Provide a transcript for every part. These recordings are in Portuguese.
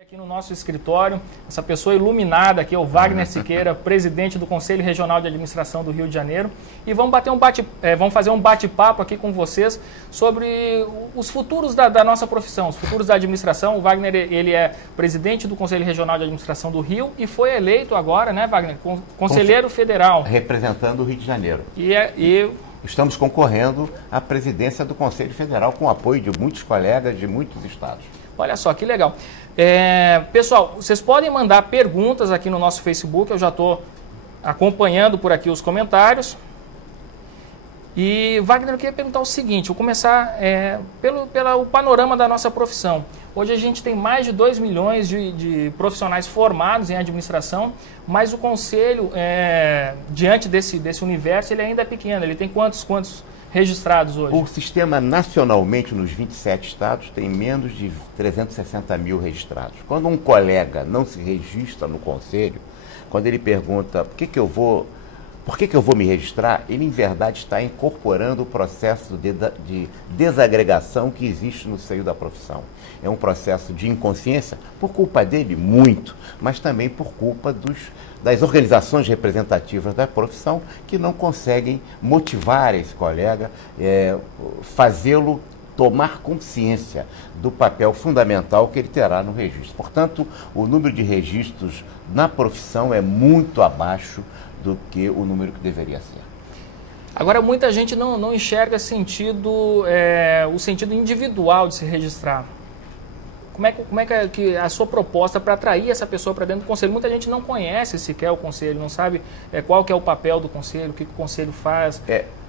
Aqui no nosso escritório, essa pessoa iluminada aqui é o Wagner Siqueira, presidente do Conselho Regional de Administração do Rio de Janeiro. E vamos fazer um bate-papo aqui com vocês sobre os futuros da nossa profissão, os futuros da administração. O Wagner, ele é presidente do Conselho Regional de Administração do Rio e foi eleito agora, né, Wagner, conselheiro federal. Representando o Rio de Janeiro. Estamos concorrendo à presidência do Conselho Federal com o apoio de muitos colegas de muitos estados. Olha só, que legal. Pessoal, vocês podem mandar perguntas aqui no nosso Facebook, eu já estou acompanhando por aqui os comentários. E, Wagner, eu queria perguntar o seguinte, vou começar pelo panorama da nossa profissão. Hoje a gente tem mais de 2 milhões de profissionais formados em administração, mas o Conselho, diante desse universo, ele ainda é pequeno. Ele tem quantos registrados hoje? O sistema nacionalmente nos 27 estados tem menos de 360 mil registrados. Quando um colega não se registra no Conselho, quando ele pergunta por que eu vou me registrar, ele em verdade está incorporando o processo de desagregação que existe no seio da profissão. É um processo de inconsciência, por culpa dele, muito, mas também por culpa das organizações representativas da profissão que não conseguem motivar esse colega, fazê-lo tomar consciência do papel fundamental que ele terá no registro. Portanto, o número de registros na profissão é muito abaixo do que o número que deveria ser. Agora, muita gente não enxerga o sentido individual de se registrar. Como é que a sua proposta para atrair essa pessoa para dentro do Conselho? Muita gente não conhece sequer o Conselho, não sabe qual que é o papel do Conselho, o que o Conselho faz.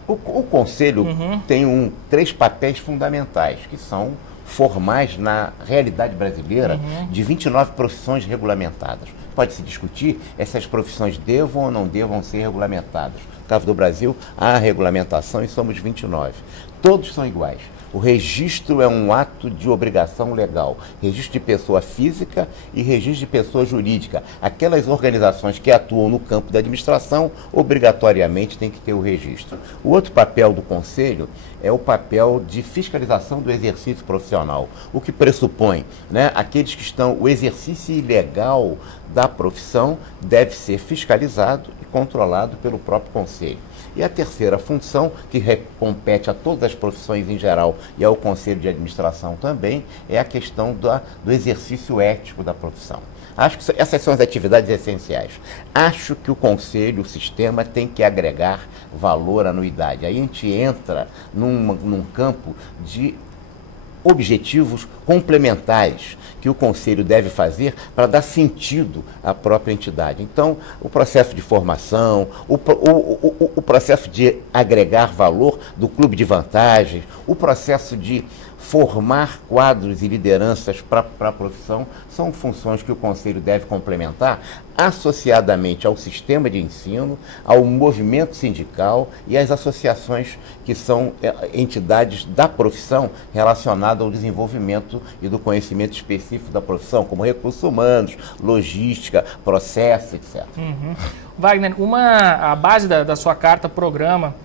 O Conselho tem 3 papéis fundamentais, que são formais na realidade brasileira de 29 profissões regulamentadas. Pode-se discutir essas profissões devam ou não devam ser regulamentadas. No caso do Brasil, há regulamentação e somos 29. Todos são iguais. O registro é um ato de obrigação legal. Registro de pessoa física e registro de pessoa jurídica. Aquelas organizações que atuam no campo da administração, obrigatoriamente têm que ter o registro. O outro papel do Conselho é o papel de fiscalização do exercício profissional, o que pressupõe, aqueles que o exercício ilegal da profissão deve ser fiscalizado e controlado pelo próprio Conselho. E a terceira função, que compete a todas as profissões em geral e ao Conselho de Administração também, é a questão do exercício ético da profissão. Acho que essas são as atividades essenciais. Acho que o Conselho, o sistema, tem que agregar valor à anuidade. Aí a gente entra num campo de objetivos complementares que o Conselho deve fazer para dar sentido à própria entidade. Então, o processo de formação, o processo de agregar valor do clube de vantagens, o processo de formar quadros e lideranças para a profissão, são funções que o Conselho deve complementar associadamente ao sistema de ensino, ao movimento sindical e às associações que são entidades da profissão relacionadas ao desenvolvimento e do conhecimento específico da profissão, como recursos humanos, logística, processo, etc. Wagner, a base da sua carta-programa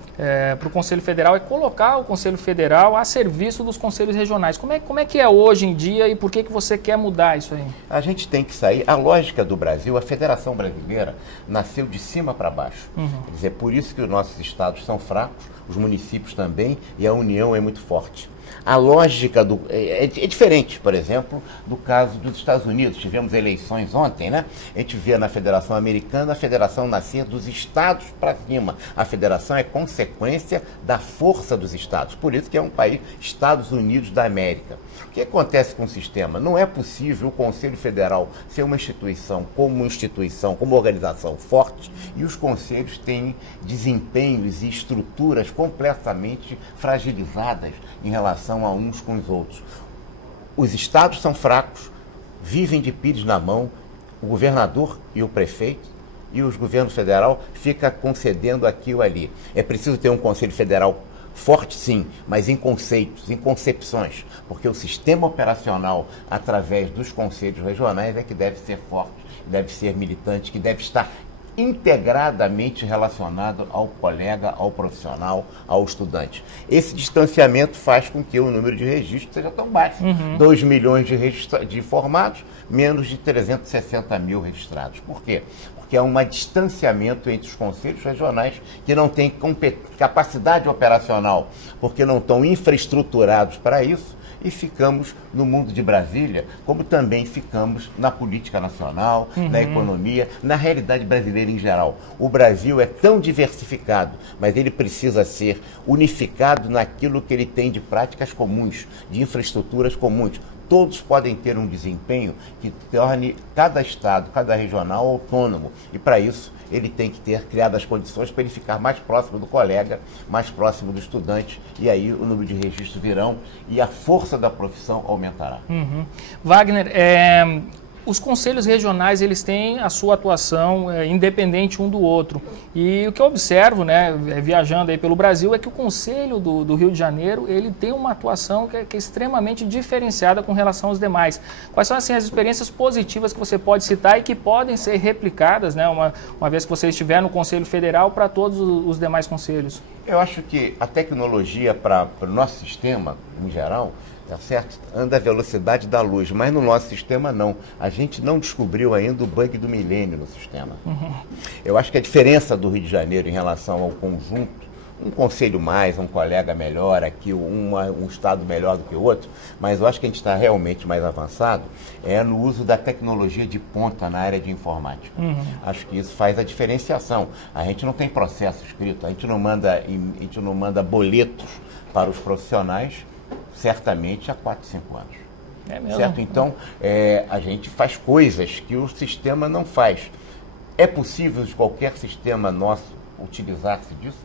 para o Conselho Federal é colocar o Conselho Federal a serviço dos conselhos regionais. Como é que é hoje em dia e por que você quer mudar isso aí? A gente tem que sair, a lógica do Brasil, a Federação Brasileira nasceu de cima para baixo. Quer dizer, por isso que os nossos estados são fracos, os municípios também, e a União é muito forte. A lógica é diferente, por exemplo, do caso dos Estados Unidos. Tivemos eleições ontem, A gente vê na Federação Americana a federação nascer dos estados para cima. A federação é consequência da força dos estados. Por isso que é um país, Estados Unidos da América. O que acontece com o sistema? Não é possível o Conselho Federal ser uma instituição, como organização forte, e os conselhos têm desempenhos e estruturas completamente fragilizadas em relação a uns com os outros. Os estados são fracos, vivem de pires na mão, o governador e o prefeito, e o governo federal fica concedendo aqui ou ali. É preciso ter um Conselho Federal forte, sim, mas em conceitos, em concepções, porque o sistema operacional, através dos conselhos regionais, é que deve ser forte, deve ser militante, que deve estar integradamente relacionado ao colega, ao profissional, ao estudante. Esse distanciamento faz com que o número de registros seja tão baixo. 2 milhões de formados, menos de 360 mil registrados. Por quê? Porque há um distanciamento entre os conselhos regionais que não têm capacidade operacional, porque não estão infraestruturados para isso, e ficamos no mundo de Brasília, como também ficamos na política nacional, na economia, na realidade brasileira em geral. O Brasil é tão diversificado, mas ele precisa ser unificado naquilo que ele tem de práticas comuns, de infraestruturas comuns. Todos podem ter um desempenho que torne cada estado, cada regional autônomo. E para isso ele tem que ter criado as condições para ele ficar mais próximo do colega, mais próximo do estudante, e aí o número de registros virão e a força da profissão aumentará. Wagner, os conselhos regionais, eles têm a sua atuação independente um do outro. E o que eu observo, né, viajando aí pelo Brasil, é que o Conselho do Rio de Janeiro, ele tem uma atuação que é extremamente diferenciada com relação aos demais. Quais são, assim, as experiências positivas que você pode citar e que podem ser replicadas, né, uma vez que você estiver no Conselho Federal, para todos os demais conselhos? Eu acho que a tecnologia para o nosso sistema, em geral, tá certo? Anda a velocidade da luz, mas no nosso sistema não. A gente não descobriu ainda o bug do milênio no sistema. Eu acho que a diferença do Rio de Janeiro em relação ao conjunto, um conselho mais, um colega melhor aqui, um estado melhor do que o outro, mas eu acho que a gente está realmente mais avançado no uso da tecnologia de ponta na área de informática. Acho que isso faz a diferenciação. A gente não tem processo escrito, a gente não manda boletos para os profissionais, certamente há 4, 5 anos. É mesmo? Certo? Então, a gente faz coisas que o sistema não faz. É possível de qualquer sistema nosso utilizar-se disso?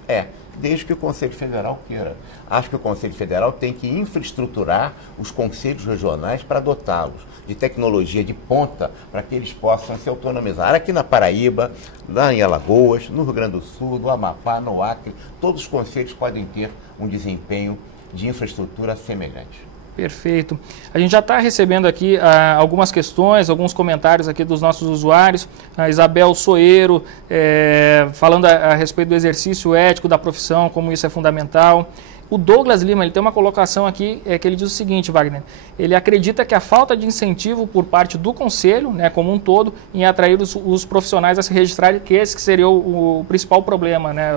Desde que o Conselho Federal queira. Acho que o Conselho Federal tem que infraestruturar os conselhos regionais para dotá-los de tecnologia de ponta para que eles possam se autonomizar. Aqui na Paraíba, lá em Alagoas, no Rio Grande do Sul, no Amapá, no Acre, todos os conselhos podem ter um desempenho de infraestrutura semelhante. Perfeito. A gente já está recebendo aqui algumas questões, alguns comentários aqui dos nossos usuários. A Isabel Soeiro falando a respeito do exercício ético da profissão, como isso é fundamental. O Douglas Lima, ele tem uma colocação aqui que ele diz o seguinte, Wagner, ele acredita que a falta de incentivo por parte do Conselho, né, como um todo, em atrair os profissionais a se registrarem, que esse que seria o principal problema, né?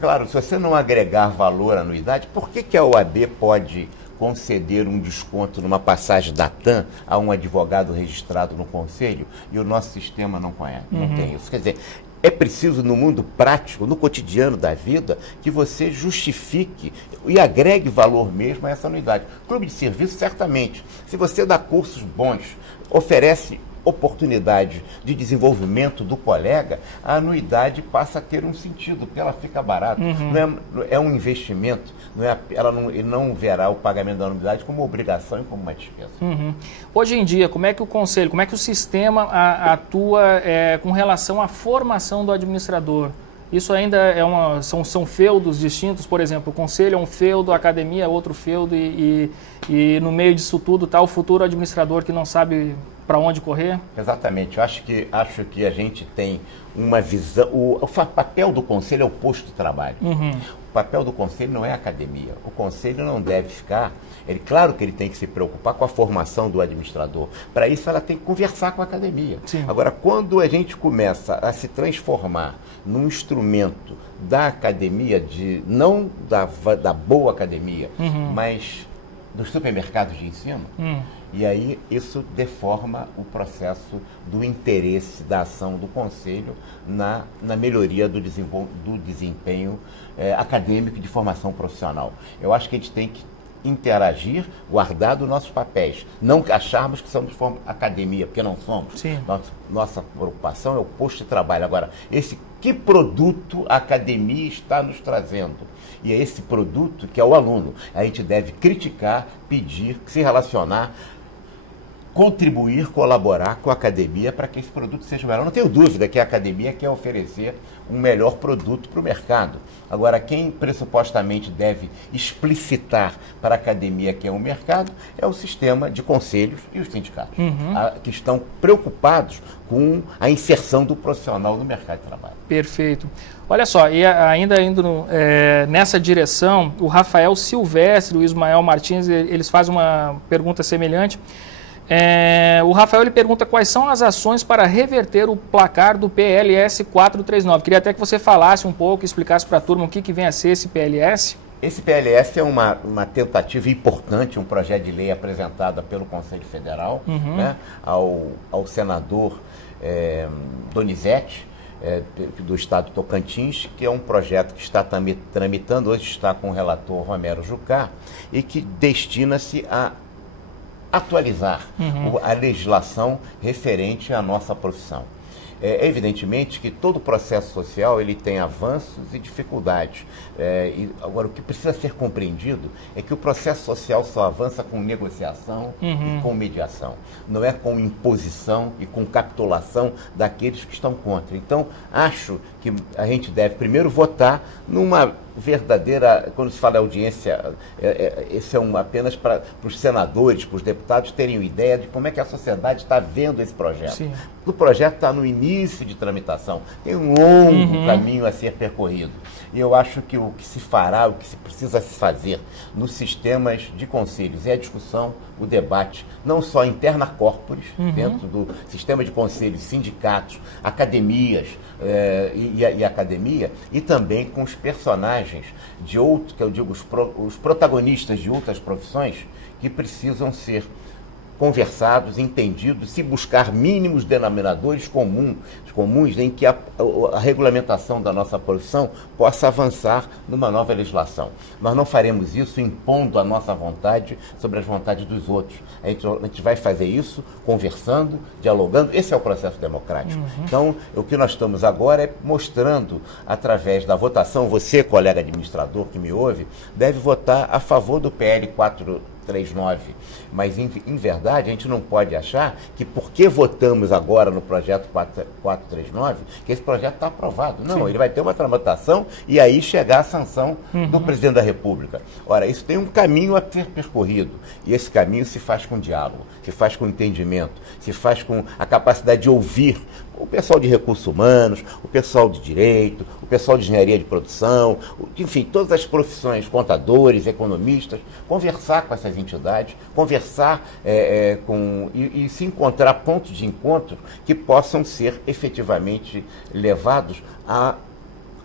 Claro, se você não agregar valor à anuidade, por que a OAB pode conceder um desconto numa passagem da TAM a um advogado registrado no Conselho e o nosso sistema não conhece? Não tem isso. Quer dizer, é preciso no mundo prático, no cotidiano da vida, que você justifique e agregue valor mesmo a essa anuidade. Clube de serviço, certamente. Se você dá cursos bons, oferece oportunidade de desenvolvimento do colega, a anuidade passa a ter um sentido, porque ela fica barata. É um investimento, ele não verá o pagamento da anuidade como obrigação e como uma despesa. Hoje em dia, como é que o Conselho, como é que o sistema atua com relação à formação do administrador? Isso ainda são feudos distintos, por exemplo, o Conselho é um feudo, a academia é outro feudo e no meio disso tudo está o futuro administrador que não sabe para onde correr? Exatamente. Eu acho que a gente tem uma visão. O papel do Conselho é o posto de trabalho. O papel do Conselho não é a academia. O Conselho não deve ficar. Claro que ele tem que se preocupar com a formação do administrador. Para isso, ela tem que conversar com a academia. Sim. Agora, quando a gente começa a se transformar num instrumento da academia, não da boa academia, mas dos supermercados de ensino, e aí isso deforma o processo do interesse da ação do Conselho na melhoria do desempenho acadêmico e de formação profissional. Eu acho que a gente tem que interagir, guardar dos nossos papéis. Não acharmos que somos academia, porque não somos. Sim. Nossa preocupação é o posto de trabalho. Agora, que produto a academia está nos trazendo? E é esse produto que é o aluno. A gente deve criticar, pedir, se relacionar, contribuir, colaborar com a academia para que esse produto seja melhor. Não tenho dúvida que a academia quer oferecer um melhor produto para o mercado. Agora, quem pressupostamente deve explicitar para a academia que é o mercado é o sistema de conselhos e os sindicatos, que estão preocupados com a inserção do profissional no mercado de trabalho. Perfeito. Olha só, e ainda indo nessa direção, o Rafael Silvestre e o Ismael Martins, eles fazem uma pergunta semelhante. O Rafael ele pergunta quais são as ações para reverter o placar do PLS 439. Queria até que você falasse um pouco, explicasse para a turma o que vem a ser esse PLS. Esse PLS é uma tentativa importante, um projeto de lei apresentado pelo Conselho Federal, né, ao senador Donizete, do estado de Tocantins, que é um projeto que está tramitando, hoje está com o relator Romero Jucá, e que destina-se a atualizar a legislação referente à nossa profissão. Evidentemente que todo processo social ele tem avanços e dificuldades. Agora, o que precisa ser compreendido é que o processo social só avança com negociação e com mediação. Não é com imposição e com capitulação daqueles que estão contra. Então, acho que a gente deve primeiro votar numa verdadeira, quando se fala audiência, esse é apenas para os senadores, para os deputados terem uma ideia de como é que a sociedade está vendo esse projeto. Sim. O projeto está no início de tramitação, tem um longo caminho a ser percorrido. E eu acho que o que se fará, o que se precisa se fazer nos sistemas de conselhos é a discussão, o debate, não só interna corporis, dentro do sistema de conselhos, sindicatos, academias e academia, e também com os personagens de outros, que eu digo, os protagonistas de outras profissões que precisam ser conversados, entendidos, se buscar mínimos denominadores comuns em que a regulamentação da nossa profissão possa avançar numa nova legislação. Nós não faremos isso impondo a nossa vontade sobre as vontades dos outros. A gente vai fazer isso conversando, dialogando. Esse é o processo democrático. Então, o que nós estamos agora é mostrando, através da votação, você, colega administrador que me ouve, deve votar a favor do PL 439, mas em verdade a gente não pode achar que porque votamos agora no projeto 439, que esse projeto está aprovado. Não, sim, ele vai ter uma tramitação e aí chegar a sanção do presidente da República. Ora, isso tem um caminho a ser percorrido, e esse caminho se faz com diálogo, se faz com entendimento, se faz com a capacidade de ouvir o pessoal de recursos humanos, o pessoal de direito, o pessoal de engenharia de produção, enfim, todas as profissões, contadores, economistas, conversar com essas entidades, conversar e se encontrar pontos de encontro que possam ser efetivamente levados à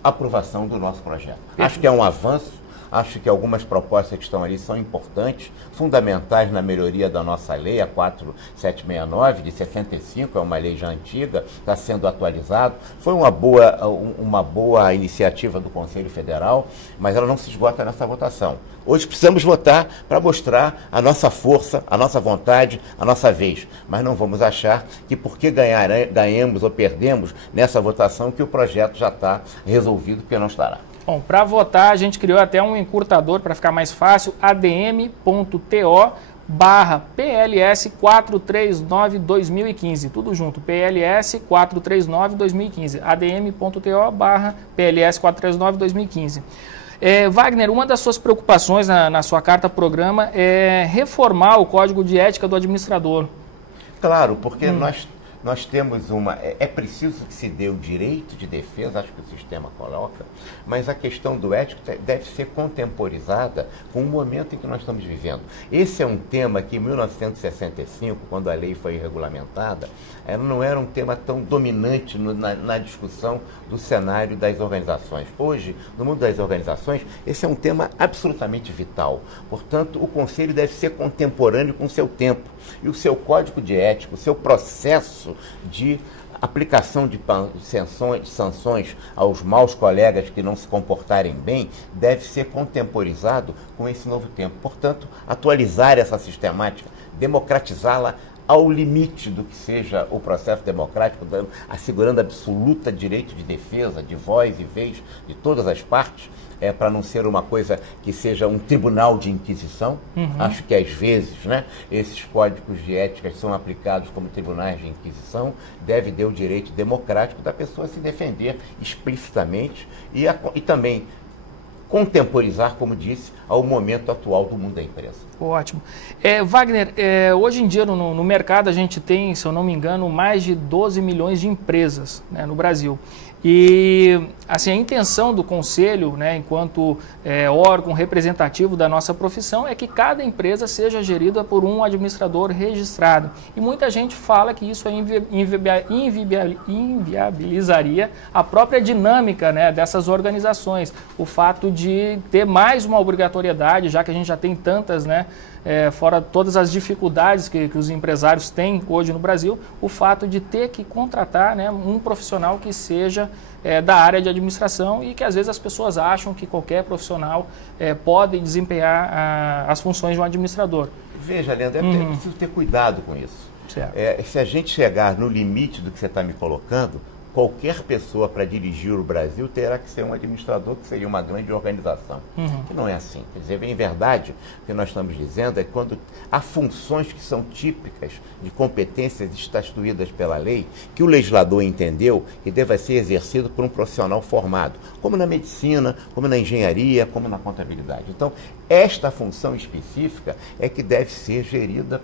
aprovação do nosso projeto. Acho que é um avanço. Acho que algumas propostas que estão ali são importantes, fundamentais na melhoria da nossa lei, a 4769, de 65, é uma lei já antiga, está sendo atualizado. Foi uma boa iniciativa do Conselho Federal, mas ela não se esgota nessa votação. Hoje precisamos votar para mostrar a nossa força, a nossa vontade, a nossa vez. Mas não vamos achar que porque ganhamos ou perdemos nessa votação que o projeto já está resolvido, porque não estará. Bom, para votar a gente criou até um encurtador para ficar mais fácil, adm.to/PLS 439-2015, tudo junto, PLS 439-2015, adm.to/PLS 439-2015. Wagner, uma das suas preocupações na sua carta-programa é reformar o Código de Ética do Administrador. Claro, porque nós temos é preciso que se dê o direito de defesa, acho que o sistema coloca, mas a questão do ético deve ser contemporizada com o momento em que nós estamos vivendo. Esse é um tema que em 1965, quando a lei foi regulamentada, não era um tema tão dominante na discussão do cenário das organizações. Hoje, no mundo das organizações, esse é um tema absolutamente vital. Portanto, o Conselho deve ser contemporâneo com o seu tempo. E o seu código de ética, o seu processo de aplicação de sanções aos maus colegas que não se comportarem bem deve ser contemporizado com esse novo tempo. Portanto, atualizar essa sistemática, democratizá-la ao limite do que seja o processo democrático, assegurando absoluta direito de defesa, de voz e vez de todas as partes, para não ser uma coisa que seja um tribunal de inquisição. Acho que às vezes, né, esses códigos de ética são aplicados como tribunais de inquisição. Deve ter o direito democrático da pessoa se defender explicitamente e também contemporizar, como disse, ao momento atual do mundo da empresa. Ótimo. Wagner, hoje em dia no mercado a gente tem, se eu não me engano, mais de 12 milhões de empresas, né, no Brasil. E assim, a intenção do Conselho, né, enquanto órgão representativo da nossa profissão, é que cada empresa seja gerida por um administrador registrado. E muita gente fala que isso inviabilizaria a própria dinâmica, né, dessas organizações. O fato de ter mais uma obrigatoriedade, já que a gente já tem tantas, né, fora todas as dificuldades que os empresários têm hoje no Brasil, o fato de ter que contratar, né, um profissional que seja da área de administração e que às vezes as pessoas acham que qualquer profissional pode desempenhar as funções de um administrador. Veja, Leandro, é preciso ter cuidado com isso. Se a gente chegar no limite do que você está me colocando, qualquer pessoa para dirigir o Brasil terá que ser um administrador, que seria uma grande organização. Que não é assim. Quer dizer, em verdade, o que nós estamos dizendo é que quando há funções que são típicas de competências estatuídas pela lei, que o legislador entendeu que deva ser exercido por um profissional formado, como na medicina, como na engenharia, como na contabilidade. Então, esta função específica é que deve ser gerida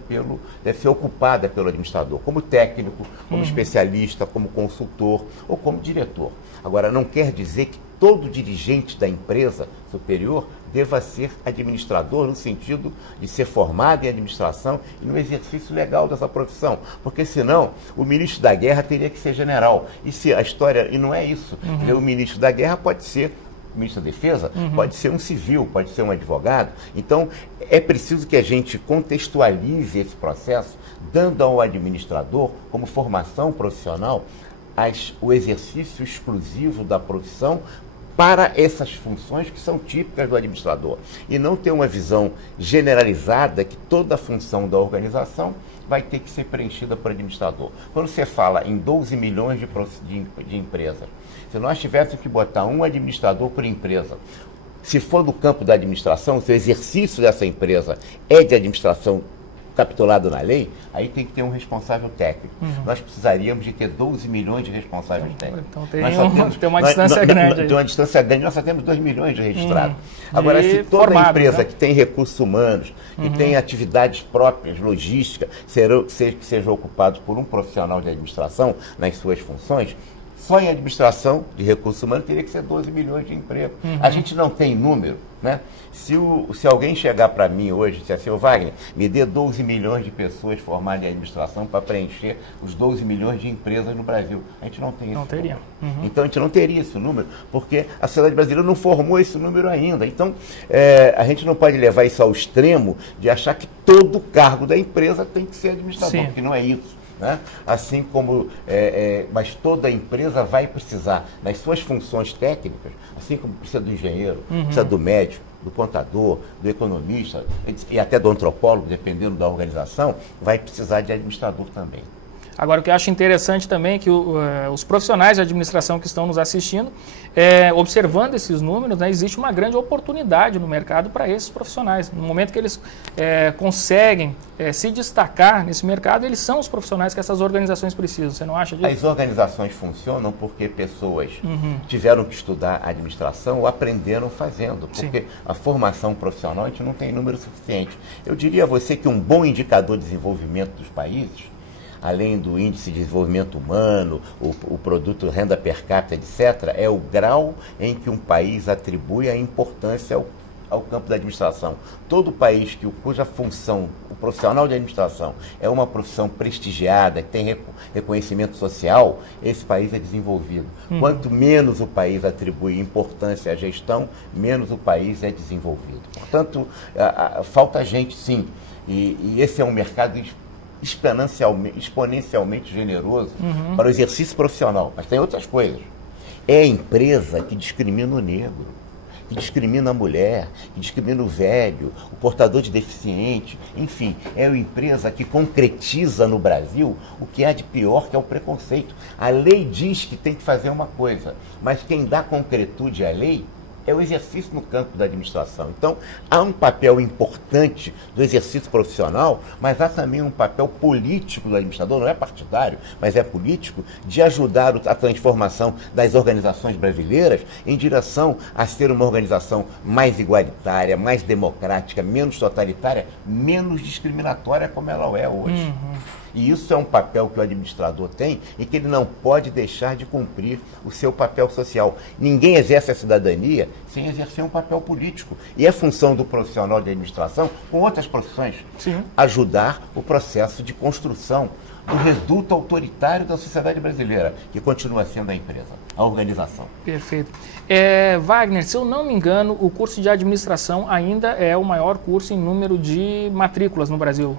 deve ser ocupada pelo administrador, como técnico, como especialista, como consultor ou como diretor. Agora, não quer dizer que todo dirigente da empresa superior deva ser administrador no sentido de ser formado em administração e no exercício legal dessa profissão, porque senão o ministro da guerra teria que ser general. E não é isso. O ministro da guerra pode ser o ministro da Defesa, pode ser um civil, pode ser um advogado. Então, é preciso que a gente contextualize esse processo, dando ao administrador, como formação profissional, o exercício exclusivo da profissão para essas funções que são típicas do administrador. E não ter uma visão generalizada que toda a função da organização vai ter que ser preenchida por administrador. Quando você fala em 12 milhões de empresas, se nós tivéssemos que botar um administrador por empresa, se for do campo da administração, se o exercício dessa empresa é de administração capitulado na lei, aí tem que ter um responsável técnico. Nós precisaríamos de ter 12 milhões de responsáveis técnicos. Então tem uma distância grande. Tem uma distância grande, nós só temos 2 milhões de registrados. Agora, se toda empresa que tem recursos humanos, que tem atividades próprias, logística, que seja ocupado por um profissional de administração nas suas funções, só em administração de recursos humanos teria que ser 12 milhões de empregos. A gente não tem número, né? Se alguém chegar para mim hoje e disser assim, Wagner, me dê 12 milhões de pessoas formadas em administração para preencher os 12 milhões de empresas no Brasil. A gente não tem isso. Não teria. Então, a gente não teria esse número, porque a sociedade brasileira não formou esse número ainda. Então, a gente não pode levar isso ao extremo de achar que todo cargo da empresa tem que ser administrador, porque não é isso. Né? Assim como, mas toda empresa vai precisar, nas suas funções técnicas, assim como precisa do engenheiro, precisa do médico, do contador, do economista e até do antropólogo, dependendo da organização, vai precisar de administrador também. Agora, o que eu acho interessante também é que os profissionais de administração que estão nos assistindo, observando esses números, né, existe uma grande oportunidade no mercado para esses profissionais. No momento que eles conseguem se destacar nesse mercado, eles são os profissionais que essas organizações precisam. Você não acha disso? As organizações funcionam porque pessoas tiveram que estudar administração ou aprenderam fazendo, porque a formação profissional a gente não tem número suficiente. Eu diria a você que um bom indicador de desenvolvimento dos países, além do índice de desenvolvimento humano, o produto renda per capita, etc., é o grau em que um país atribui a importância ao campo da administração. Todo país cuja função, o profissional de administração, é uma profissão prestigiada, que tem reconhecimento social, esse país é desenvolvido. Quanto menos o país atribui importância à gestão, menos o país é desenvolvido. Portanto, falta gente, sim. E esse é um mercado exponencialmente generoso para o exercício profissional. Mas tem outras coisas. É a empresa que discrimina o negro. que discrimina a mulher, que discrimina o velho, o portador de deficiente, enfim, é uma empresa que concretiza no Brasil o que há de pior, que é o preconceito. A lei diz que tem que fazer uma coisa, mas quem dá concretude à lei é o exercício no campo da administração. Então, há um papel importante do exercício profissional, mas há também um papel político do administrador, não é partidário, mas é político, de ajudar a transformação das organizações brasileiras em direção a ser uma organização mais igualitária, mais democrática, menos totalitária, menos discriminatória como ela é hoje. E isso é um papel que o administrador tem e que ele não pode deixar de cumprir o seu papel social. Ninguém exerce a cidadania sem exercer um papel político. E é função do profissional de administração, com outras profissões, ajudar o processo de construção do reduto autoritário da sociedade brasileira, que continua sendo a empresa, a organização. Perfeito. Wagner, se eu não me engano, o curso de administração ainda é o maior curso em número de matrículas no Brasil.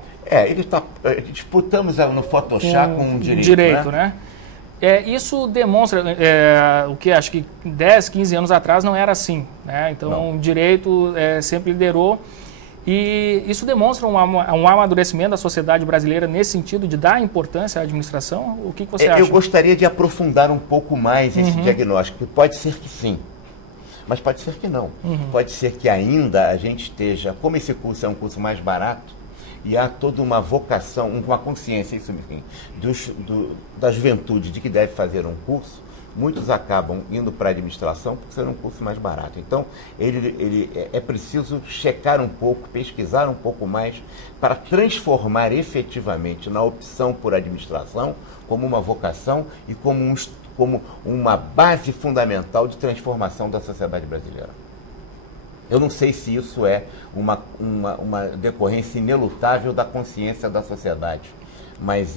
Disputamos no Photoshop com o direito, né? Isso demonstra o que acho que 10, 15 anos atrás não era assim, né? Então, o direito sempre liderou. E isso demonstra um amadurecimento da sociedade brasileira nesse sentido de dar importância à administração? O que você acha? Eu gostaria de aprofundar um pouco mais esse diagnóstico. Pode ser que sim, mas pode ser que não. Pode ser que ainda a gente esteja, como esse curso é um curso mais barato, e há toda uma vocação, uma consciência, isso mesmo, da juventude de que deve fazer um curso, muitos acabam indo para a administração por ser um curso mais barato. Então, é preciso checar um pouco, pesquisar um pouco mais para transformar efetivamente na opção por administração como uma vocação e como uma base fundamental de transformação da sociedade brasileira. Eu não sei se isso é uma decorrência inelutável da consciência da sociedade, mas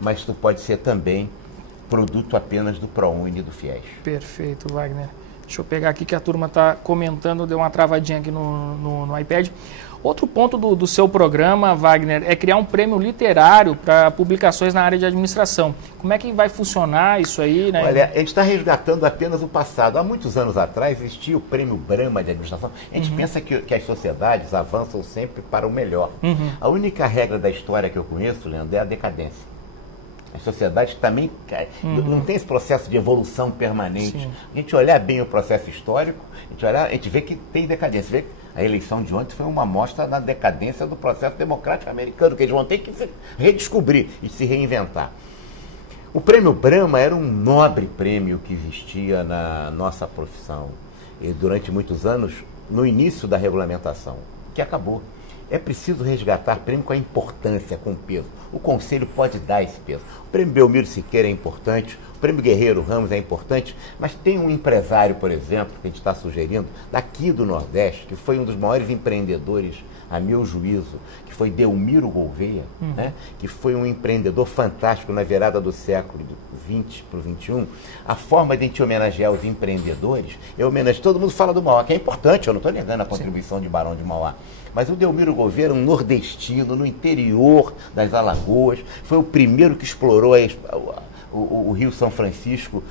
mas isso pode ser também produto apenas do ProUni e do FIES. Perfeito, Wagner. Deixa eu pegar aqui que a turma está comentando, deu uma travadinha aqui no iPad. Outro ponto do seu programa, Wagner, é criar um prêmio literário para publicações na área de administração. Como é que vai funcionar isso aí, né? Olha, a gente está resgatando apenas o passado. Há muitos anos atrás existia o prêmio Brahma de administração. A gente pensa que as sociedades avançam sempre para o melhor. A única regra da história que eu conheço, Leandro, é a decadência. As sociedades também não tem esse processo de evolução permanente. Sim. A gente olhar bem o processo histórico, a gente vê que tem decadência. Vê que a eleição de ontem foi uma amostra da decadência do processo democrático americano, que eles vão ter que se redescobrir e se reinventar. O prêmio Brahma era um nobre prêmio que existia na nossa profissão e durante muitos anos, no início da regulamentação, que acabou. É preciso resgatar prêmio com a importância, com peso. O Conselho pode dar esse peso. O prêmio Belmiro Siqueira é importante, o prêmio Guerreiro Ramos é importante, mas tem um empresário, por exemplo, que a gente está sugerindo, daqui do Nordeste, que foi um dos maiores empreendedores, a meu juízo, que foi Delmiro Gouveia, né? Que foi um empreendedor fantástico na virada do século XX para o XXI. A forma de a gente homenagear os empreendedores é homenagear. Todo mundo fala do Mauá, que é importante, eu não estou negando a contribuição de Barão de Mauá. Mas o Delmiro Gouveia, um nordestino, no interior das Alagoas, foi o primeiro que explorou o Rio São Francisco,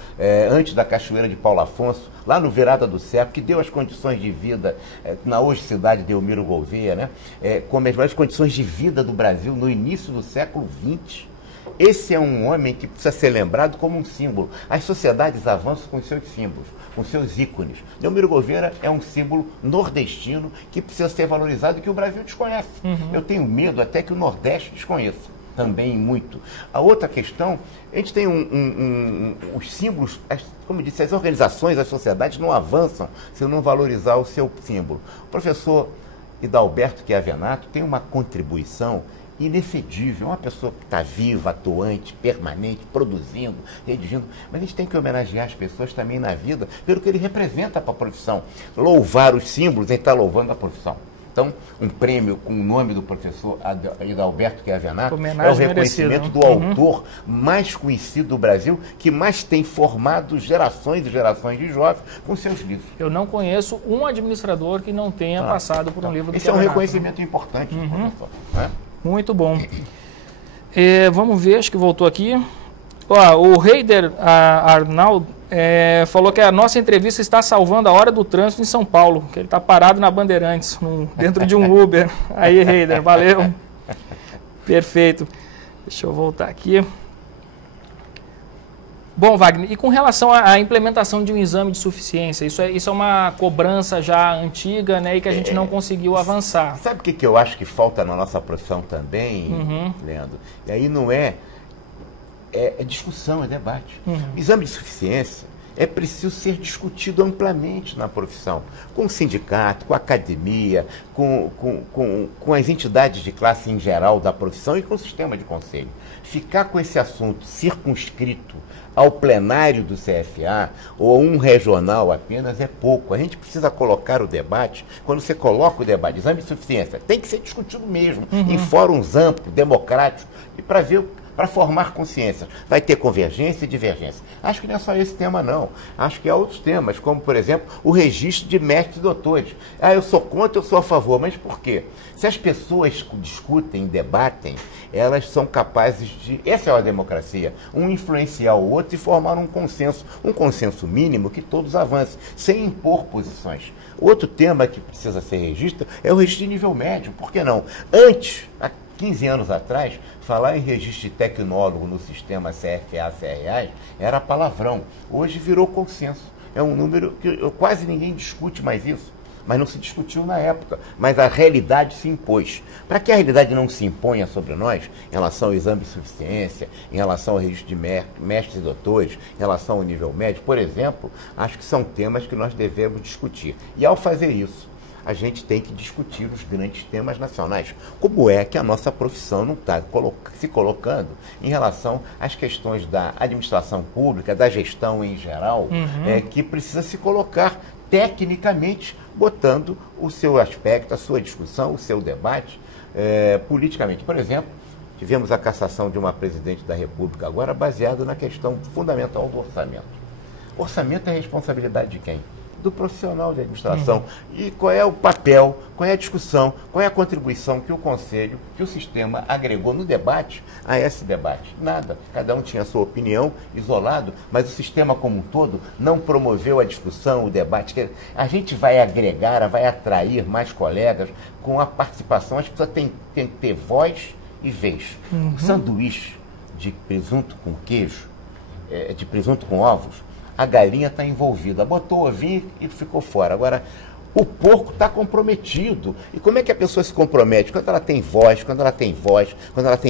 antes da Cachoeira de Paulo Afonso, lá no virada do século, que deu as condições de vida, na hoje cidade de Delmiro Gouveia, né, como as melhores condições de vida do Brasil no início do século XX. Esse é um homem que precisa ser lembrado como um símbolo. As sociedades avançam com seus símbolos, com seus ícones. Delmiro Gouveia é um símbolo nordestino que precisa ser valorizado e que o Brasil desconhece. Eu tenho medo até que o Nordeste desconheça também muito. A outra questão, a gente tem os símbolos, como eu disse, as organizações, as sociedades não avançam se não valorizar o seu símbolo. O professor Hidalberto Chiavenato tem uma contribuição inexcedível, uma pessoa que está viva, atuante, permanente, produzindo, redigindo, mas a gente tem que homenagear as pessoas também na vida pelo que ele representa para a profissão. Louvar os símbolos, ele está louvando a profissão. Então, um prêmio com o nome do professor Hidalberto Chiavenato é o reconhecimento do autor mais conhecido do Brasil, que mais tem formado gerações e gerações de jovens com seus livros. Eu não conheço um administrador que não tenha passado por um livro do Esse é um reconhecimento importante do professor, né? Muito bom. Vamos ver, acho que voltou aqui. O Heider Falou que a nossa entrevista está salvando a hora do trânsito em São Paulo, que ele está parado na Bandeirantes, dentro de um Uber. Aí, Heider, valeu. Perfeito. Deixa eu voltar aqui. Bom, Wagner, e com relação à implementação de um exame de suficiência, isso é uma cobrança já antiga, né, e que a gente não conseguiu avançar. Sabe o que eu acho que falta na nossa profissão também, Leandro? E aí não é discussão, é debate. Exame de suficiência é preciso ser discutido amplamente na profissão, com o sindicato, com a academia, com as entidades de classe em geral da profissão e com o sistema de conselho. Ficar com esse assunto circunscrito ao plenário do CFA ou a um regional apenas é pouco. A gente precisa colocar o debate, quando você coloca o debate, exame de suficiência, tem que ser discutido mesmo, em fóruns amplos, democráticos, e para formar consciência. Vai ter convergência e divergência. Acho que não é só esse tema, não. Acho que há outros temas, como, por exemplo, o registro de mestres e doutores. Eu sou contra, eu sou a favor. Mas por quê? Se as pessoas discutem, debatem, elas são capazes de... Essa é a democracia. Um influenciar o outro e formar um consenso mínimo que todos avancem, sem impor posições. Outro tema que precisa ser registrado é o registro de nível médio. Por que não? Antes, há 15 anos atrás, falar em registro de tecnólogo no sistema CFA-CRA era palavrão. Hoje virou consenso. É um número que quase ninguém discute mais isso. Mas não se discutiu na época. Mas a realidade se impôs. Para que a realidade não se imponha sobre nós, em relação ao exame de suficiência, em relação ao registro de mestres e doutores, em relação ao nível médio, por exemplo, acho que são temas que nós devemos discutir. E ao fazer isso, a gente tem que discutir os grandes temas nacionais. Como é que a nossa profissão não está se colocando em relação às questões da administração pública, da gestão em geral, que precisa se colocar tecnicamente, botando o seu aspecto, a sua discussão, o seu debate politicamente. Por exemplo, tivemos a cassação de uma presidente da República agora baseado na questão fundamental do orçamento. Orçamento é responsabilidade de quem? Do profissional de administração. E qual é o papel, qual é a discussão, qual é a contribuição que o Conselho, que o sistema agregou no debate a esse debate? Nada. Cada um tinha a sua opinião, isolado, mas o sistema como um todo não promoveu a discussão, o debate. A gente vai agregar, vai atrair mais colegas com a participação. As pessoas têm que ter voz e vez. O sanduíche de presunto com queijo, de presunto com ovos, a galinha está envolvida. Botou o ovinho e ficou fora. Agora, o porco está comprometido. E como é que a pessoa se compromete? Quando ela tem voz, quando ela tem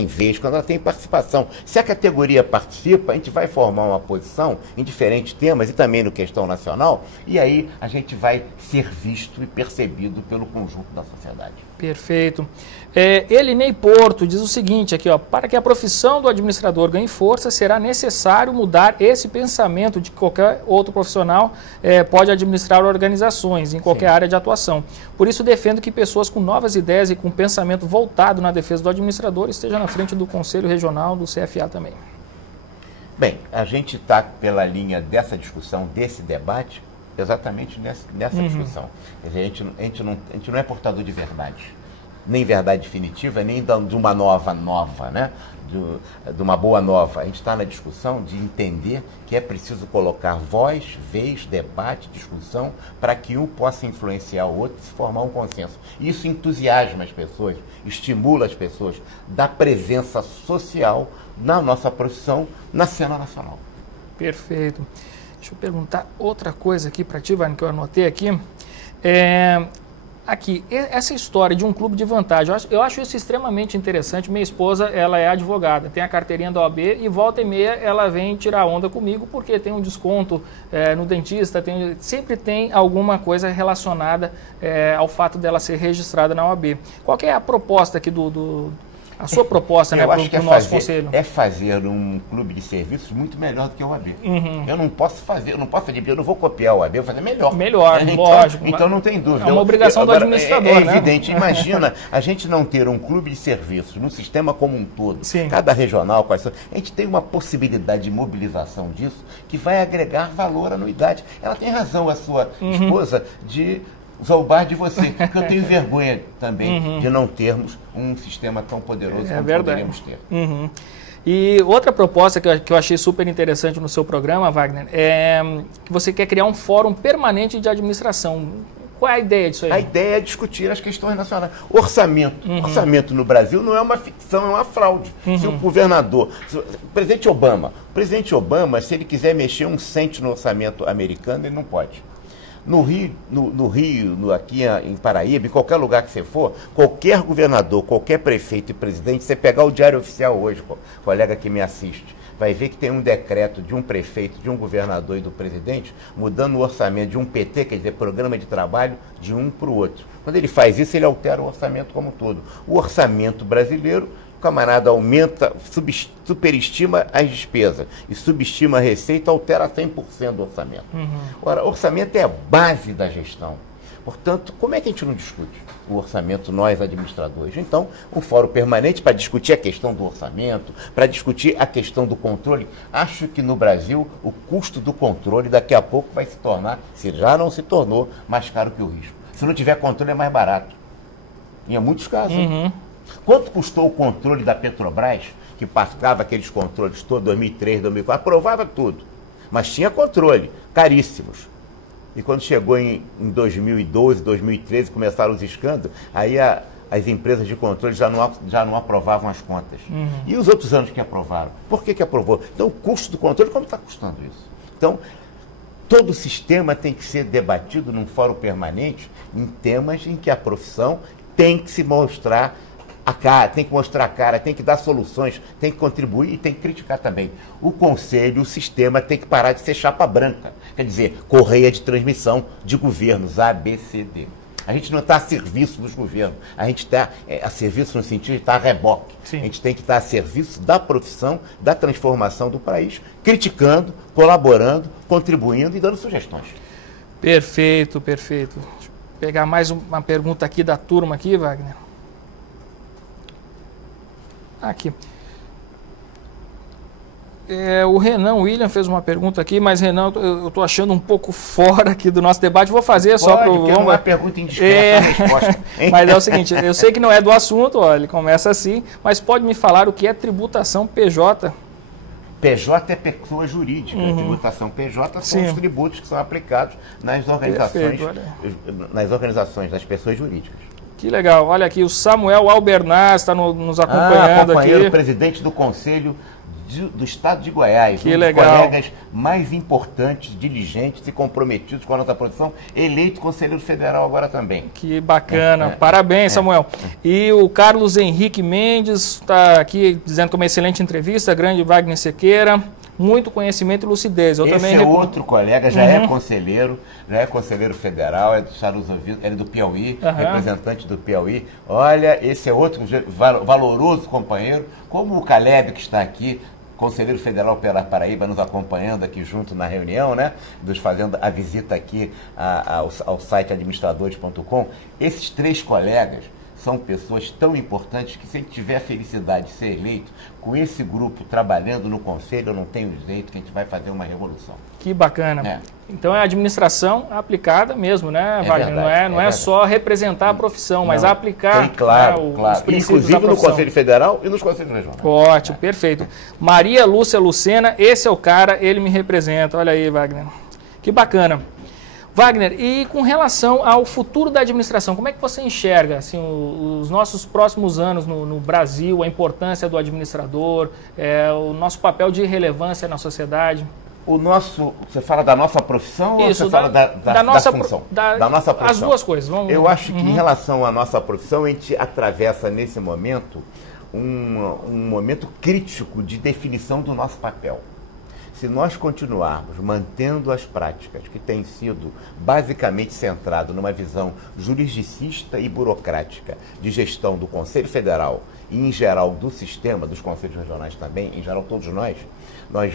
vez, quando ela tem participação. Se a categoria participa, a gente vai formar uma posição em diferentes temas e também no questão nacional, e aí a gente vai ser visto e percebido pelo conjunto da sociedade. Perfeito. Elinei Porto diz o seguinte aqui, para que a profissão do administrador ganhe força, será necessário mudar esse pensamento de que qualquer outro profissional pode administrar organizações em qualquer área de atuação. Por isso defendo que pessoas com novas ideias e com pensamento voltado na defesa do administrador estejam na frente do Conselho Regional, do CFA também. Bem, a gente está pela linha dessa discussão, desse debate, exatamente nessa discussão. A gente não é portador de verdade. Nem verdade definitiva, nem de uma nova, né? De uma boa nova. A gente está na discussão de entender que é preciso colocar voz, vez, debate, discussão, para que um possa influenciar o outro e se formar um consenso. Isso entusiasma as pessoas, estimula as pessoas, dá presença social na nossa profissão, na cena nacional. Perfeito. Deixa eu perguntar outra coisa aqui para ti, Wagner, que eu anotei aqui. Aqui, essa história de um clube de vantagem, eu acho isso extremamente interessante. Minha esposa, ela é advogada, tem a carteirinha da OAB e volta e meia ela vem tirar onda comigo porque tem um desconto no dentista, sempre tem alguma coisa relacionada ao fato dela ser registrada na OAB. Qual que é a proposta aqui a sua proposta, né, para o nosso conselho? É fazer um clube de serviços muito melhor do que o OAB. Eu não posso eu não vou copiar o OAB, eu vou fazer melhor. Melhor, lógico. Então não tem dúvida. É uma obrigação do administrador, né? É evidente. Imagina a gente não ter um clube de serviços no sistema como um todo. Sim. Cada regional, a gente tem uma possibilidade de mobilização disso que vai agregar valor à anuidade. Ela tem razão, a sua esposa, de zombar de você, porque eu tenho vergonha também de não termos um sistema tão poderoso como poderíamos ter. E outra proposta que eu achei super interessante no seu programa, Wagner, é que você quer criar um fórum permanente de administração. Qual é a ideia disso aí? A ideia é discutir as questões nacionais. Orçamento. Orçamento no Brasil não é uma ficção, é uma fraude. Se o governador... O presidente Obama, se ele quiser mexer um cento no orçamento americano, ele não pode. No Rio, aqui em Paraíba, em qualquer lugar que você for, qualquer governador, qualquer prefeito e presidente, você pegar o Diário Oficial hoje, colega que me assiste, vai ver que tem um decreto de um prefeito, de um governador e do presidente, mudando o orçamento de um PT, quer dizer, programa de trabalho, de um para o outro. Quando ele faz isso, ele altera o orçamento como um todo. O orçamento brasileiro, o camarada aumenta, superestima as despesas e subestima a receita, altera 100% do orçamento. Ora, orçamento é a base da gestão. Portanto, como é que a gente não discute o orçamento, nós administradores? Então, um fórum permanente para discutir a questão do orçamento, para discutir a questão do controle. Acho que no Brasil o custo do controle daqui a pouco vai se tornar, se já não se tornou, mais caro que o risco. Se não tiver controle é mais barato. Em muitos casos. Quanto custou o controle da Petrobras, que passava aqueles controles todos, 2003, 2004, aprovava tudo, mas tinha controle, caríssimos. E quando chegou em 2012, 2013, começaram os escândalos, aí as empresas de controle já não aprovavam as contas. E os outros anos que aprovaram? Por que aprovou? Então, o custo do controle, como está custando isso? Então, todo o sistema tem que ser debatido num fórum permanente em temas em que a profissão tem que se mostrar a cara, tem que mostrar a cara, tem que dar soluções, tem que contribuir e tem que criticar também. O conselho, o sistema tem que parar de ser chapa branca. Quer dizer, correia de transmissão de governos A, B, C, D. A gente não está a serviço dos governos, a gente está a serviço no sentido de estar a reboque. Sim. A gente tem que estar a serviço da profissão, da transformação do país, criticando, colaborando, contribuindo e dando sugestões. Perfeito, perfeito. Deixa eu pegar mais uma pergunta aqui da turma aqui, Wagner. Aqui. O Renan William fez uma pergunta aqui, mas Renan, eu estou achando um pouco fora aqui do nosso debate. Vou fazer só para o... uma pergunta indiscreta, resposta. Mas é o seguinte, eu sei que não é do assunto, ó, ele começa assim, mas pode me falar o que é tributação PJ? PJ é pessoa jurídica. Tributação PJ são os tributos que são aplicados nas organizações, das pessoas jurídicas. Que legal. Olha aqui, o Samuel Albernaz está nos acompanhando companheiro, aqui. Presidente do Conselho do Estado de Goiás. Que legal. Dos colegas mais importantes, diligentes e comprometidos com a nossa produção, eleito Conselheiro Federal agora também. Que bacana. Parabéns, Samuel. E o Carlos Henrique Mendes está aqui dizendo que é uma excelente entrevista, grande Wagner Sequeira. Muito conhecimento e lucidez. Esse outro colega, já é conselheiro federal, é do Estados Unidos, ele é do Piauí, representante do Piauí. Olha, esse é outro valoroso companheiro, como o Caleb, que está aqui, conselheiro federal pela Paraíba, nos acompanhando aqui junto na reunião, né? Nos fazendo a visita aqui ao site administradores.com. Esses três colegas são pessoas tão importantes que, se a gente tiver a felicidade de ser eleito, com esse grupo trabalhando no conselho, eu não tenho jeito que a gente vai fazer uma revolução. Que bacana. Então é a administração aplicada mesmo, né, Wagner? Não é só representar a profissão, mas aplicar os princípios inclusive no Conselho Federal e nos Conselhos Regionais. Ótimo, perfeito. Maria Lúcia Lucena, esse é o cara, ele me representa. Olha aí, Wagner. Que bacana. Wagner, e com relação ao futuro da administração, como é que você enxerga assim, os nossos próximos anos no Brasil, a importância do administrador, o nosso papel de relevância na sociedade? Você fala da nossa profissão ou você fala da nossa função? Da nossa profissão. As duas coisas. Eu acho que em relação à nossa profissão, a gente atravessa nesse momento um momento crítico de definição do nosso papel. Se nós continuarmos mantendo as práticas que têm sido basicamente centrado numa visão jurisdicista e burocrática de gestão do Conselho Federal e, em geral, do sistema, dos conselhos regionais também, em geral todos nós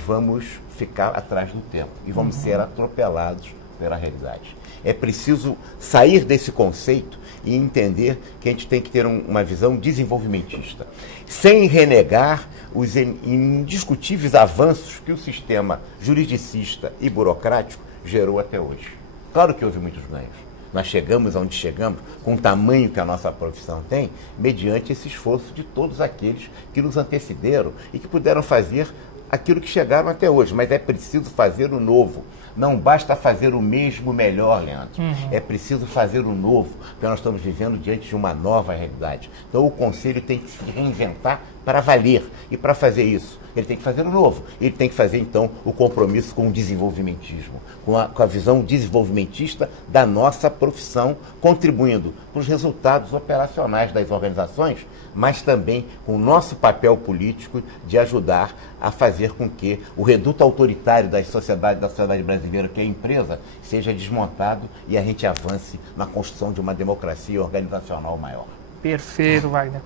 vamos ficar atrás do tempo e vamos ser atropelados pela realidade. É preciso sair desse conceito e entender que a gente tem que ter uma visão desenvolvimentista, sem renegar os indiscutíveis avanços que o sistema juridicista e burocrático gerou até hoje. Claro que houve muitos ganhos. nós chegamos onde chegamos, com o tamanho que a nossa profissão tem, mediante esse esforço de todos aqueles que nos antecederam e que puderam fazer aquilo que chegaram até hoje. Mas é preciso fazer o novo. Não basta fazer o mesmo melhor, Leandro. É preciso fazer o novo, porque nós estamos vivendo diante de uma nova realidade. Então o Conselho tem que se reinventar para valer. E para fazer isso, ele tem que fazer o novo. Ele tem que fazer, então, o compromisso com o desenvolvimentismo, com a visão desenvolvimentista da nossa profissão, contribuindo para os resultados operacionais das organizações, mas também com o nosso papel político de ajudar a fazer com que o reduto autoritário da sociedade brasileira, que é a empresa, seja desmontado e a gente avance na construção de uma democracia organizacional maior. Perfeito, Wagner.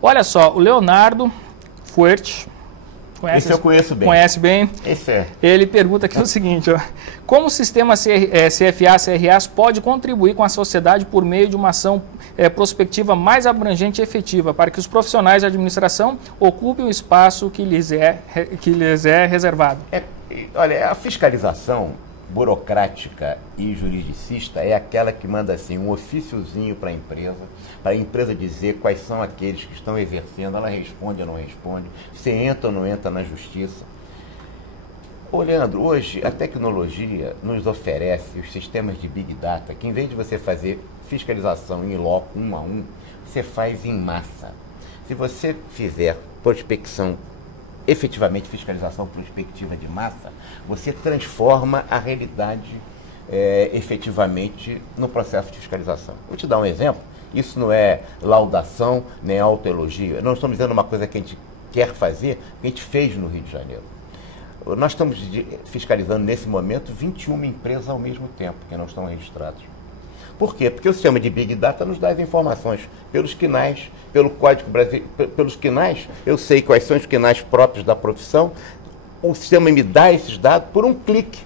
Olha só, o Leonardo Fuerte, esse eu conheço bem. Conhece bem? Esse é. Ele pergunta aqui o seguinte, ó, como o sistema CFA-CRAs pode contribuir com a sociedade por meio de uma ação prospectiva mais abrangente e efetiva, para que os profissionais de administração ocupem o espaço que lhes é reservado? Olha, a fiscalização burocrática e juridicista é aquela que manda assim um ofíciozinho para a empresa dizer quais são aqueles que estão exercendo, ela responde ou não responde, se entra ou não entra na justiça. Ô, Leandro, hoje a tecnologia nos oferece os sistemas de Big Data, que em vez de você fazer fiscalização em loco, um a um, você faz em massa. Se você fizer prospecção, efetivamente fiscalização prospectiva de massa, você transforma a realidade efetivamente no processo de fiscalização. Vou te dar um exemplo. Isso não é laudação nem autoelogio. Não estamos dizendo uma coisa que a gente quer fazer, que a gente fez no Rio de Janeiro. Nós estamos fiscalizando nesse momento 21 empresas ao mesmo tempo que não estão registradas. Por quê? Porque o sistema de Big Data nos dá as informações pelos quinais, pelo Código Brasileiro, pelos quinais. Eu sei quais são os quinais próprios da profissão. O sistema me dá esses dados por um clique.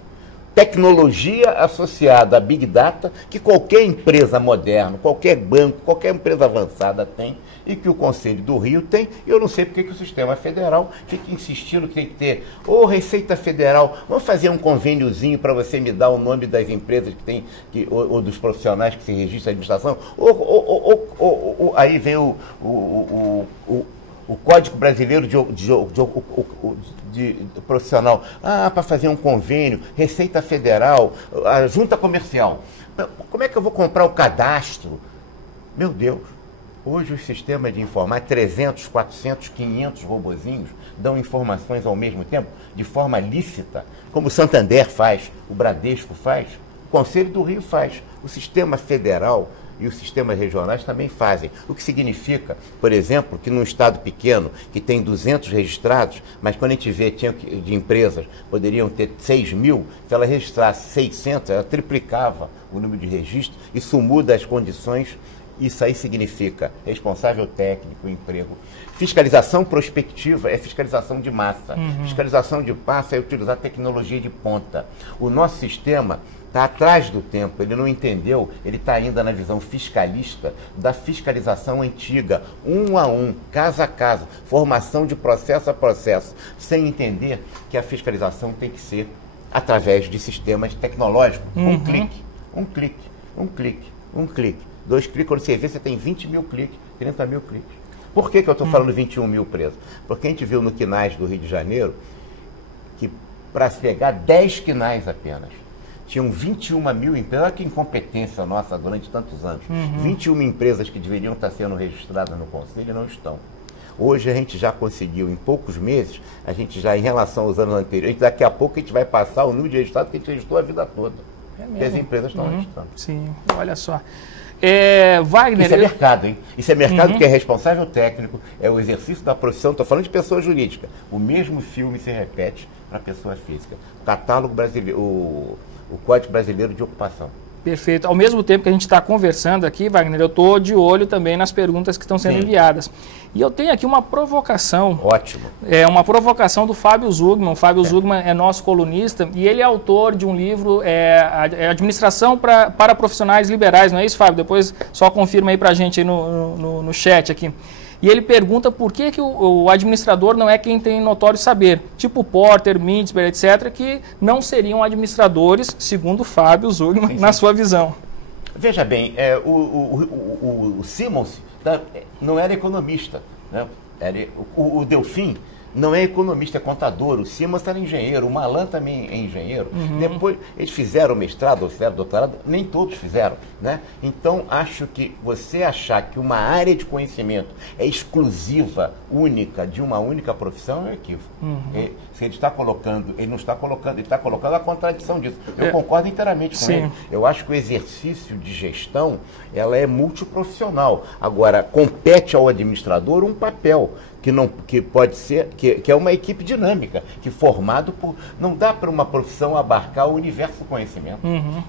Tecnologia associada a Big Data, que qualquer empresa moderna, qualquer banco, qualquer empresa avançada tem, e que o Conselho do Rio tem. Eu não sei porque que o sistema federal fica insistindo que tem que ter, Receita Federal, vamos fazer um convêniozinho para você me dar o nome das empresas que tem, ou dos profissionais que se registram na administração, aí vem o Código Brasileiro de profissional, para fazer um convênio, Receita Federal, a Junta Comercial. Como é que eu vou comprar o cadastro? Meu Deus, hoje o sistema de informática, 300, 400, 500 robozinhos dão informações ao mesmo tempo, de forma lícita, como o Santander faz, o Bradesco faz, o Conselho do Rio faz, o sistema federal e os sistemas regionais também fazem. O que significa, por exemplo, que num estado pequeno, que tem 200 registrados, mas quando a gente vê de empresas, poderiam ter 6 mil, se ela registrasse 600, ela triplicava o número de registros, isso muda as condições. Isso aí significa responsável técnico, emprego. Fiscalização prospectiva é fiscalização de massa. Fiscalização de massa é utilizar tecnologia de ponta. O nosso sistema está atrás do tempo, ele não entendeu, ele está ainda na visão fiscalista da fiscalização antiga, um a um, caso a caso, formação de processo a processo, sem entender que a fiscalização tem que ser através de sistemas tecnológicos. Um clique, um clique, um clique, um clique. 2 cliques, quando você vê, você tem 20 mil cliques, 30 mil cliques. Por que eu estou falando 21 mil presos? Porque a gente viu no quinais do Rio de Janeiro que para pegar 10 quinais apenas, tinham 21 mil empresas. Olha que incompetência nossa durante tantos anos. 21 empresas que deveriam estar sendo registradas no Conselho não estão. Hoje a gente já conseguiu, em poucos meses, a gente já, em relação aos anos anteriores, daqui a pouco a gente vai passar o número de registrados que a gente registrou a vida toda. Porque as empresas estão registrando. Sim, olha só. Wagner... Isso é mercado, hein? Isso é mercado que é responsável técnico, é o exercício da profissão. Estou falando de pessoa jurídica. O mesmo filme se repete para a pessoa física. O catálogo brasileiro, o Código Brasileiro de Ocupação. Perfeito. Ao mesmo tempo que a gente está conversando aqui, Wagner, eu estou de olho também nas perguntas que estão sendo enviadas. E eu tenho aqui uma provocação. Ótimo. É uma provocação do Fábio Zugman. O Fábio Zugman é nosso colunista e ele é autor de um livro, Administração para Profissionais Liberais. Não é isso, Fábio? Depois só confirma aí para a gente aí no chat aqui. E ele pergunta por que o administrador não é quem tem notório saber, tipo Porter, Mintzberg, etc., que não seriam administradores, segundo o Fábio Zugman, na sua visão. Veja bem, o Simons não era economista, né? O Delfim não é economista, é contador. O Simons era engenheiro, o Malan também é engenheiro. Depois, eles fizeram mestrado, ou fizeram doutorado, nem todos fizeram, né? Então, acho que você achar que uma área de conhecimento é exclusiva, única, de uma única profissão, é um equívoco. Se ele está colocando, ele não está colocando, ele está colocando a contradição disso. Eu concordo inteiramente com ele. Eu acho que o exercício de gestão, ela é multiprofissional. Agora, compete ao administrador um papel que pode ser, que é uma equipe dinâmica, que formado por... Não dá para uma profissão abarcar o universo do conhecimento.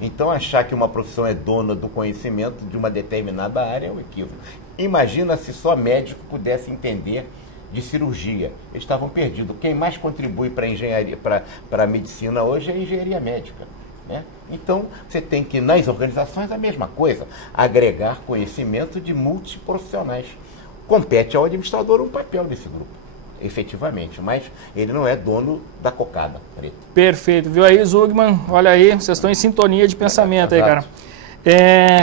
Então, achar que uma profissão é dona do conhecimento de uma determinada área é um equívoco. Imagina se só médico pudesse entender de cirurgia. Eles estavam perdidos. Quem mais contribui para a engenharia, para a medicina hoje é a engenharia médica, né? Então, você tem que, nas organizações, a mesma coisa, agregar conhecimento de multiprofissionais. Compete ao administrador um papel nesse grupo, efetivamente, mas ele não é dono da cocada preta. Perfeito, viu aí, Zugman? Olha aí, vocês estão em sintonia de pensamento aí, cara.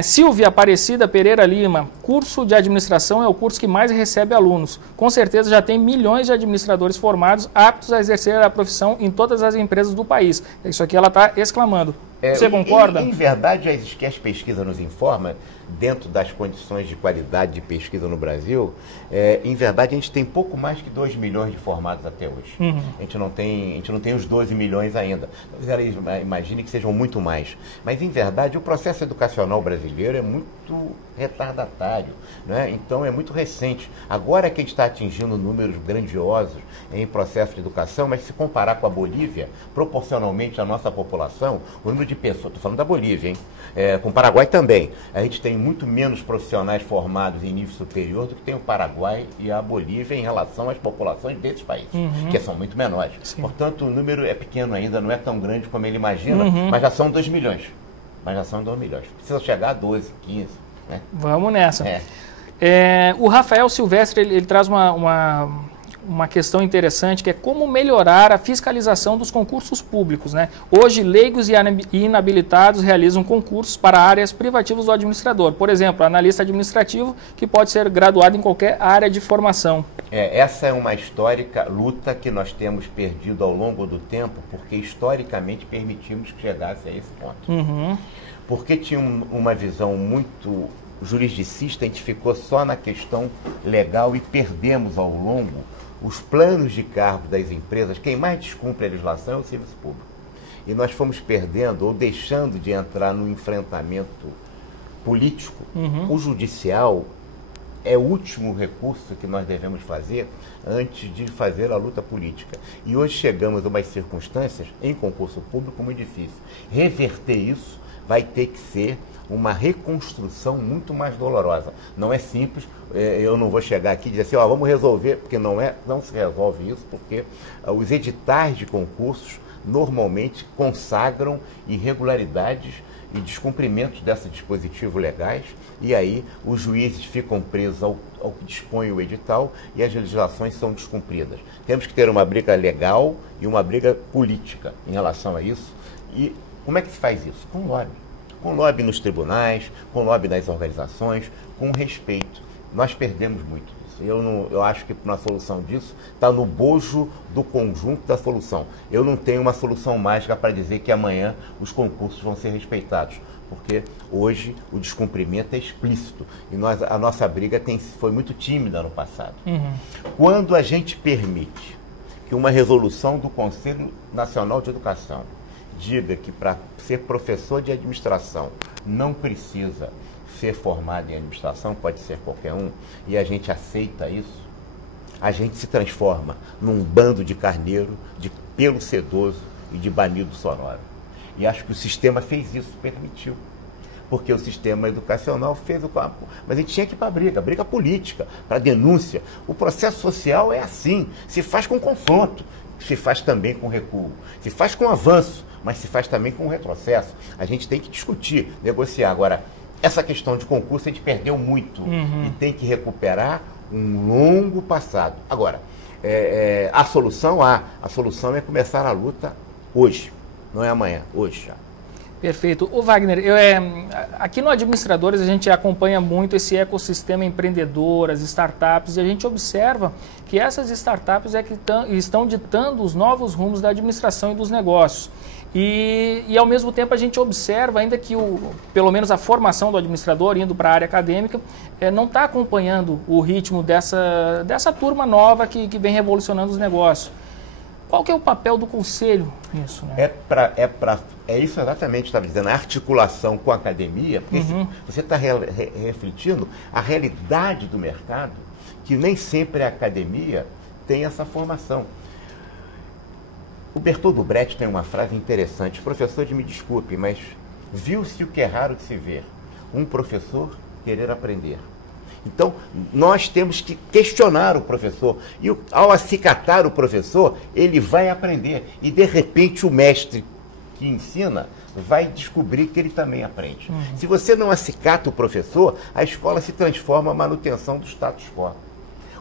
Silvia Aparecida Pereira Lima, curso de administração é o curso que mais recebe alunos. Com certeza já tem milhões de administradores formados aptos a exercer a profissão em todas as empresas do país. Isso aqui ela está exclamando. Você concorda? Em verdade, as pesquisas nos informam, dentro das condições de qualidade de pesquisa no Brasil, em verdade a gente tem pouco mais que 2 milhões de formados até hoje. A gente não tem os 12 milhões ainda. Imagine que sejam muito mais. Mas, em verdade, o processo educacional brasileiro é muito retardatário, né? Então é muito recente. Agora que a gente está atingindo números grandiosos em processo de educação, mas se comparar com a Bolívia, proporcionalmente à nossa população, o número de pessoas, estou falando da Bolívia, hein? Com o Paraguai também, a gente tem muito menos profissionais formados em nível superior do que tem o Paraguai e a Bolívia em relação às populações desses países, que são muito menores. Sim. Portanto, o número é pequeno ainda, não é tão grande como ele imagina, mas já são 2 milhões. Precisa chegar a 12, 15. Né? Vamos nessa. O Rafael Silvestre, ele traz uma questão interessante, que é como melhorar a fiscalização dos concursos públicos, né? Hoje, leigos e inabilitados realizam concursos para áreas privativas do administrador. Por exemplo, analista administrativo, que pode ser graduado em qualquer área de formação. Essa é uma histórica luta que nós temos perdido ao longo do tempo, porque historicamente permitimos que chegasse a esse ponto. Porque tinha uma visão muito juridicista, a gente ficou só na questão legal e perdemos ao longo os planos de cargos das empresas. Quem mais descumpre a legislação é o serviço público. E nós fomos perdendo ou deixando de entrar no enfrentamento político. O judicial é o último recurso que nós devemos fazer antes de fazer a luta política. E hoje chegamos a umas circunstâncias em concurso público muito difícil. Reverter isso vai ter que ser uma reconstrução muito mais dolorosa. Não é simples, eu não vou chegar aqui e dizer assim, vamos resolver, porque não se resolve isso, porque os editais de concursos normalmente consagram irregularidades e descumprimentos desses dispositivos legais, e aí os juízes ficam presos ao que dispõe o edital e as legislações são descumpridas. Temos que ter uma briga legal e uma briga política em relação a isso. E como é que se faz isso? Com lobby. Com lobby nos tribunais, com lobby nas organizações, com respeito. Nós perdemos muito isso. Eu acho que uma solução disso está no bojo do conjunto da solução. Eu não tenho uma solução mágica para dizer que amanhã os concursos vão ser respeitados, porque hoje o descumprimento é explícito e a nossa briga foi muito tímida no passado. Quando a gente permite que uma resolução do Conselho Nacional de Educação diga que para ser professor de administração não precisa ser formado em administração, pode ser qualquer um, e a gente aceita isso, a gente se transforma num bando de carneiro, de pelo sedoso e de banido sonoro. E acho que o sistema fez isso, permitiu. Porque o sistema educacional fez o campo. Mas a gente tinha que ir para a briga política, para denúncia. O processo social é assim, se faz com confronto, se faz também com recuo, se faz com avanço, mas se faz também com retrocesso. A gente tem que discutir, negociar. Agora, essa questão de concurso a gente perdeu muito e tem que recuperar um longo passado. Agora, a solução é começar a luta hoje, não é amanhã, hoje já. Perfeito. Ô Wagner, aqui no Administradores a gente acompanha muito esse ecossistema empreendedor, as startups, e a gente observa que essas startups é que estão ditando os novos rumos da administração e dos negócios. E ao mesmo tempo a gente observa ainda que pelo menos a formação do administrador indo para a área acadêmica não está acompanhando o ritmo dessa turma nova que vem revolucionando os negócios. Qual que é o papel do conselho nisso? Né? É isso exatamente que estava dizendo, a articulação com a academia, porque você está refletindo a realidade do mercado, que nem sempre a academia tem essa formação. O Bertold Brecht tem uma frase interessante, professor, me desculpe, mas viu-se o que é raro de se ver, um professor querer aprender. Então, nós temos que questionar o professor. E ao acicatar o professor, ele vai aprender. E, de repente, o mestre que ensina vai descobrir que ele também aprende. Se você não acicata o professor, a escola se transforma em manutenção do status quo.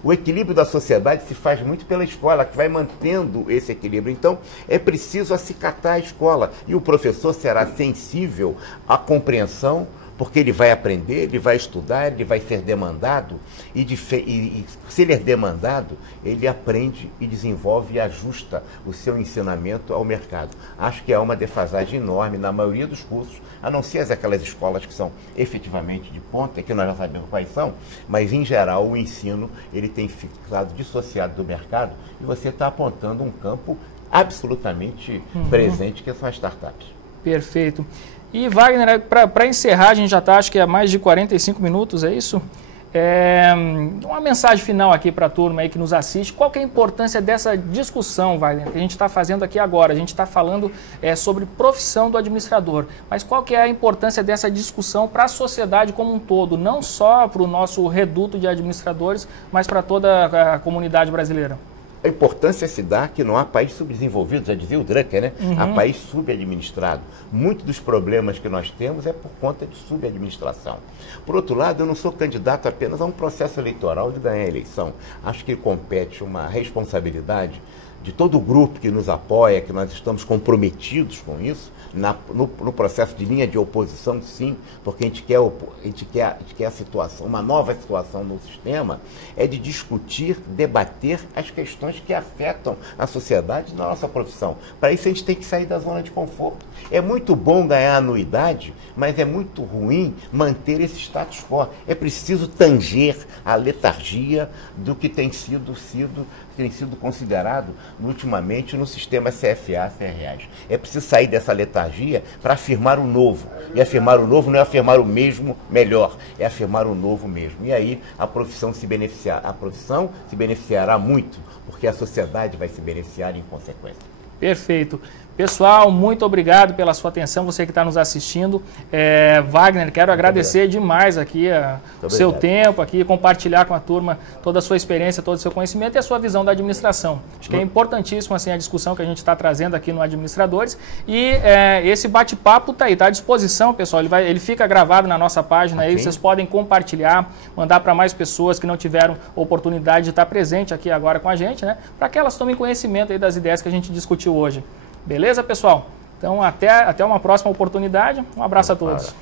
O equilíbrio da sociedade se faz muito pela escola, que vai mantendo esse equilíbrio. Então, é preciso acicatar a escola. E o professor será sensível à compreensão, porque ele vai aprender, ele vai estudar, ele vai ser demandado, e se ele é demandado, ele aprende e desenvolve e ajusta o seu ensinamento ao mercado. Acho que há uma defasagem enorme na maioria dos cursos, a não ser aquelas escolas que são efetivamente de ponta, que nós já sabemos quais são, mas em geral o ensino ele tem ficado dissociado do mercado, e você está apontando um campo absolutamente presente, que são as startups. Perfeito. E Wagner, para encerrar, a gente já está, acho que há mais de 45 minutos, é isso? Uma mensagem final aqui para a turma aí que nos assiste. Qual que é a importância dessa discussão, Wagner, que a gente está fazendo aqui agora? A gente está falando sobre profissão do administrador, mas qual que é a importância dessa discussão para a sociedade como um todo, não só para o nosso reduto de administradores, mas para toda a comunidade brasileira? A importância se dá que não há país subdesenvolvido, já dizia o Drucker, né? Há país subadministrado. Muitos dos problemas que nós temos é por conta de subadministração. Por outro lado, eu não sou candidato apenas a um processo eleitoral de ganhar a eleição. Acho que compete uma responsabilidade de todo o grupo que nos apoia, que nós estamos comprometidos com isso, no processo de linha de oposição, sim, porque a gente quer a situação, uma nova situação no sistema, é de discutir, debater as questões que afetam a sociedade na nossa profissão. Para isso a gente tem que sair da zona de conforto. É muito bom ganhar anuidade, mas é muito ruim manter esse status quo. É preciso tanger a letargia do que tem sido considerado ultimamente no sistema CFA-CRAs. É preciso sair dessa letargia para afirmar o novo. E afirmar o novo não é afirmar o mesmo melhor, é afirmar o novo mesmo. E aí a profissão se beneficiará muito, porque a sociedade vai se beneficiar em consequência. Perfeito. Pessoal, muito obrigado pela sua atenção, você que está nos assistindo. Wagner, quero agradecer demais aqui o seu tempo, aqui, compartilhar com a turma toda a sua experiência, todo o seu conhecimento e a sua visão da administração. Acho que é importantíssimo assim, a discussão que a gente está trazendo aqui no Administradores. E esse bate-papo está aí, está à disposição, pessoal. Ele fica gravado na nossa página aí, vocês podem compartilhar, mandar para mais pessoas que não tiveram oportunidade de estar presente aqui agora com a gente, né? Para que elas tomem conhecimento aí das ideias que a gente discutiu hoje. Beleza, pessoal? Então, até uma próxima oportunidade. Um abraço a todos.